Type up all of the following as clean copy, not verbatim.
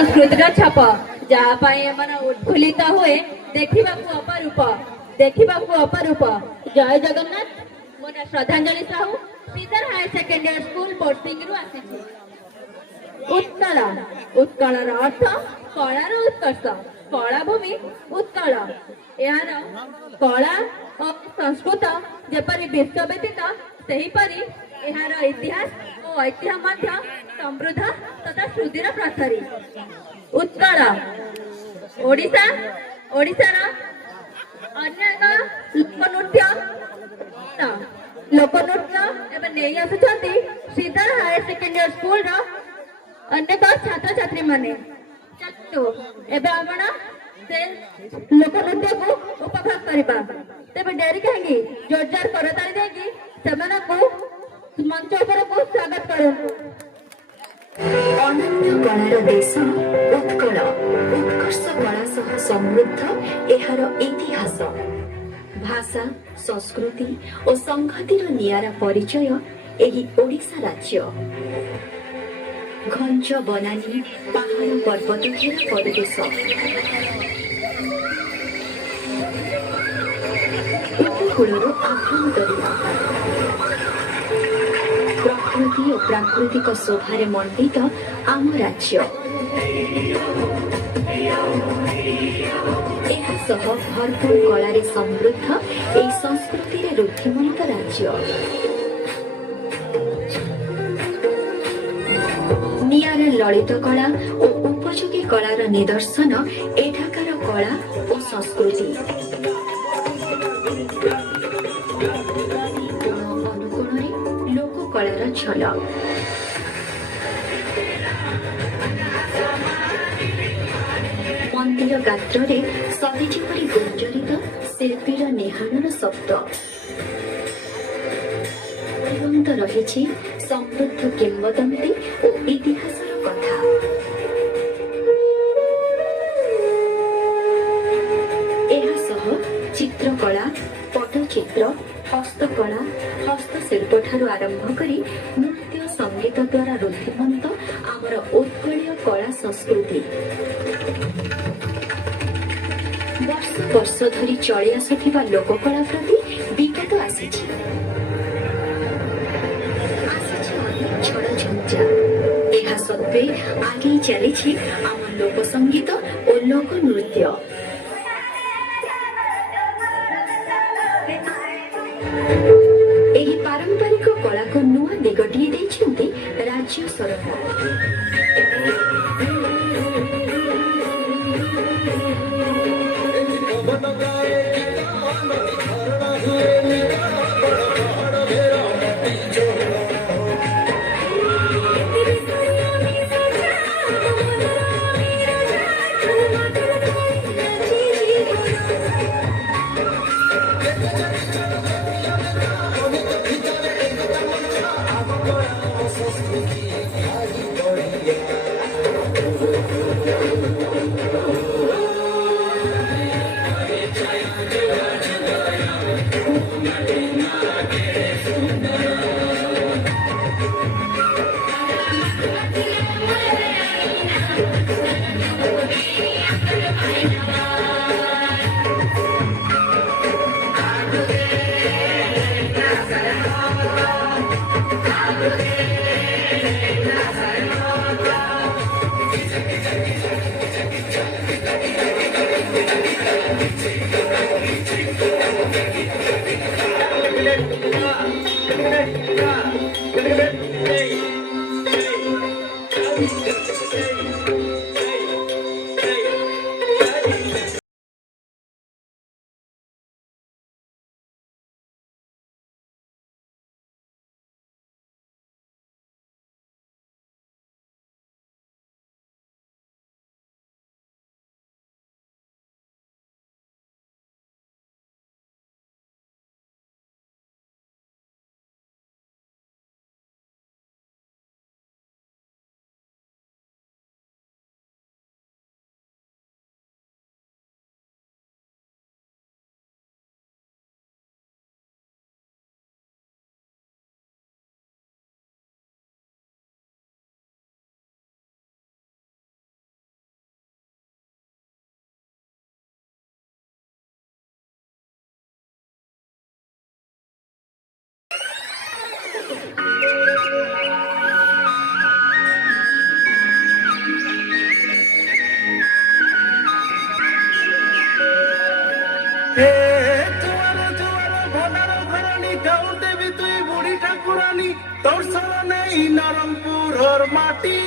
ସଂସ୍କୃତିର ଛାପ ଯାହା ପାଇଁ ଏମାନେ ଉତ୍ଫୁଲ୍ଲିତ ହୁଏ ଦେଖିବାକୁ ଅପରୂପ। ଜୟ ଜଗନ୍ନାଥ। ମୋ ନାଁ Shraddhanjali Sahu, Sridhar higher secondary school ବୋର୍ଡିଂରୁ ଆସିଛି। ଉତ୍କଳ, ଉତ୍କଳର ଅର୍ଥ କଳାର ଉତ୍କର୍ଷ, କଳାଭୂମି ଉତ୍କଳ। ଏହାର କଳା ଓ ସଂସ୍କୃତ ଯେପରି ବିଶ୍ୱବ୍ୟତୀତ, ସେହିପରି ଏହାର ଇତିହାସ ଓ ଐତିହ୍ୟ ମଧ୍ୟ ସମୃଦ୍ଧ ତଥା ସୁଦୂର ପ୍ରସାରୀ। ଉତ୍କଳ ଓଡ଼ିଶାର ଅନ୍ୟ ଏକ ଲୋକନୃତ୍ୟ ଏବେ ନେଇ ଆସୁଛନ୍ତି ଶ୍ରୀଧର ହାୟର ସେକେଣ୍ଡାରୀ ସ୍କୁଲର ଅନେକ ଛାତ୍ରଛାତ୍ରୀ ମାନେ। ଏବେ ଆପଣ ସେ ଲୋକନୃତ୍ୟକୁ ଉପଭୋଗ କରିବା। ତେବେ ଡେରି କାହିଁକି, ଜୋରଦାର କରତାଳି ଦେଇକି ସେମାନଙ୍କୁ ମଞ୍ଚ ଉପରକୁ ସ୍ୱାଗତ କରନ୍ତୁ। ଅନନ୍ୟ କଳାର ଦେଶ ଉତ୍କଳ, ଉତ୍କର୍ଷ କଳା ସହ ସମୃଦ୍ଧ ଏହାର ଇତିହାସ, ଭାଷା, ସଂସ୍କୃତି ଓ ସଂହତିର ନିଆରା ପରିଚୟ ଏହି ଓଡ଼ିଶା ରାଜ୍ୟ। ଘଞ୍ଚ ବନାନୀ, ପାହାଡ଼ ପର୍ବତ ଘେରା ପରିବେଶ, ଉପକୂଳରୁ ଆଭ୍ୟନ୍ତରୀଣ ପ୍ରକୃତି ଓ ପ୍ରାକୃତିକ ଶୋଭାରେ ମଣ୍ଡିତ ଆମ ରାଜ୍ୟ। ଏହା ସହ ଭରପୁର କଳାରେ ସମୃଦ୍ଧ ଏହି ସଂସ୍କୃତିରେ ରୁଦ୍ଧିମନ୍ତ ରାଜ୍ୟ। ନିଆରା ଲଳିତ କଳା ଓ ଉପଯୋଗୀ କଳାର ନିଦର୍ଶନ ଏଠାକାର କଳା ଓ ସଂସ୍କୃତି। ଅନୁକୋଣରେ ଲୋକ କଳାର ଝଲକ। ମନ୍ଦିର ଗାତ୍ରରେ ସତେ ଯେପରି ଗୁଞ୍ଜରିତ ଶିଳ୍ପୀର ନିହାଣର ଶବ୍ଦ। ଜୀବନ୍ତ ରହିଛି ସମୃଦ୍ଧ କିମ୍ବଦନ୍ତୀ ଓ ଇତିହାସର କଥା। ଏହା ସହ ଚିତ୍ରକଳା, ପଟ୍ଟଚିତ୍ର, ହସ୍ତକଳା, ହସ୍ତଶିଳ୍ପ ଠାରୁ ଆରମ୍ଭ କରି ନୃତ୍ୟ, ସଙ୍ଗୀତ ଦ୍ୱାରା ରୁଦ୍ଧିମନ୍ତ ଆମର ଉତ୍କଳୀୟ କଳା ସଂସ୍କୃତି। ବର୍ଷ ବର୍ଷ ଧରି ଚଳି ଆସୁଥିବା ଲୋକକଳା ପ୍ରତି ବିପଦ ଆସିଛି। ଝଞ୍ଜା, ଏହା ସତ୍ତ୍ୱେ ଆଗେଇ ଚାଲିଛି ଆମ ଲୋକ ସଙ୍ଗୀତ ଓ ଲୋକ ନୃତ୍ୟ। ଏହି ପାରମ୍ପରିକ କଳାକୁ ନୂଆ ଦିଗଟିଏ ଦେଇଛନ୍ତି ରାଜ୍ୟ ସରକାର। এই নরমপুরর মাটি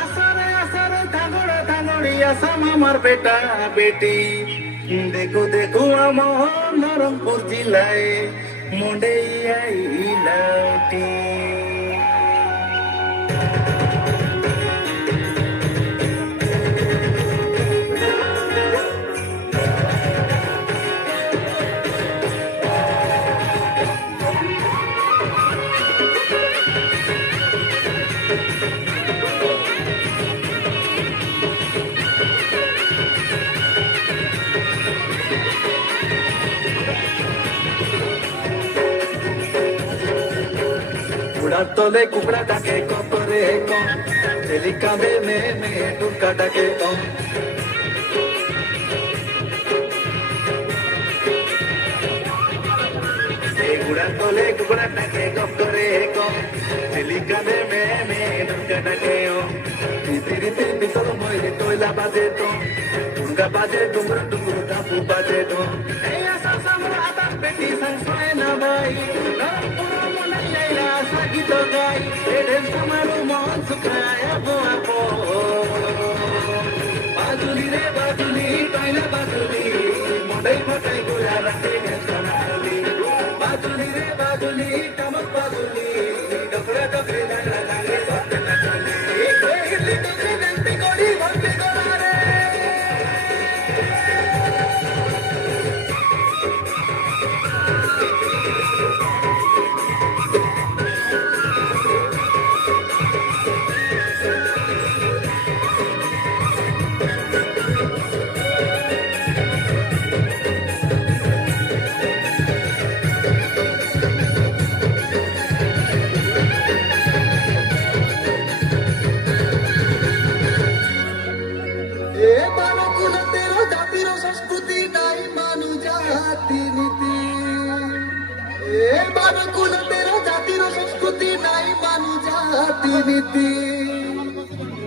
আসারে আসারে থাঙড়ে থাঙড়ি আসাম আমার বেটা বেটি দেখো দেখো আমার নরমপুর জেলায় মুন্ডে আইলাটি উড়ার তলে কুকড়া ডাকে কপরে কম তেলি কাঁদে মে টুকা ডাকে কম উড়ার তলে কুকড়া ডাকে কপরে কম তেলি কাঁদে মে টুকা ডাকে কম রীতি বিতল ময়ূরে টয়লা বাজে তো দুর্গা বাজে ডুমুর ডুমুর ডাবু বাজে তো এই আশা সামরা আদার পেটি সংশয় না ভাই গীত গাই এদের তোমারও মন শুকায় আপো আপো বাজুলি রে বাজুলি টয়লা বাজুলি মডাই ফটাই গোলা রাখে সোনালি বাজুলি রে বাজুলি টমক বাজুলি ডকরা ডকরে গানা গানে সত্যি না চলে গিল্লি ডকরে গন্তি গড়ি ভর্তি করা রে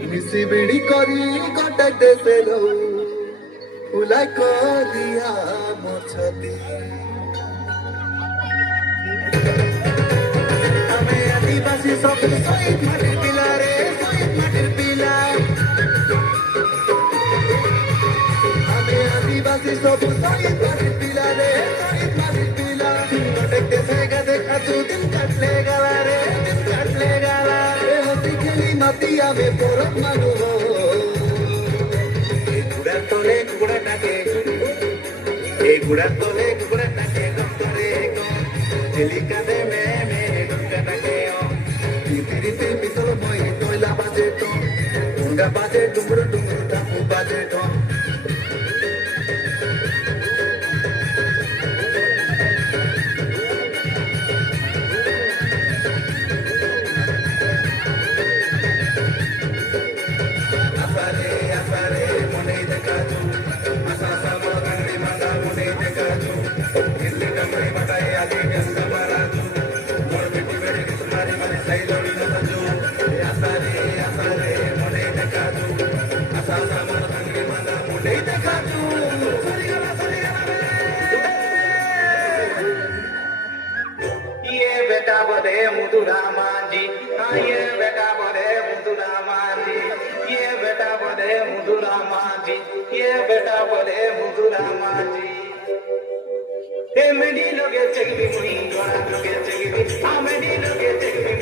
মিশি বিড়ি করি গোটে দেশে রহু ফুলাই করিয়া মছতি আমি আদিবাসী সব শহীদ মাটির পিলা রে শহীদ মাটির পিলা আমি আদিবাসী সব শহীদ মাটির পিলা রে শহীদ মাটির পিলা গোটে দেশে গা দেখা তু দিন কাটলে গেলা রে দিন কাটলে গেলা হসি খেলি মাতিয়া মে পরম মানু গুড়ার তলে কুকুড়া ডাকে এই গুড়ার তলে কুকুড়া ডাকে করে তেলি কাঁদে মে ডুকা ডাকে রীতি বিতল মই টয়লা বাজে তো দুর্গা বাজে ডুমুর ডুমুর ডাকু বাজে তো बेटा बड़े मुदुरा मांझी ये बेटा बड़े मुदुरा मांझी ये बेटा बड़े मुदुरा मांझी ये बेटा बड़े मुदुरा मांझी ए मेडी लोगे चगबी मुही गोड़ा लोगे चगबी आ मेडी लोगे चगबी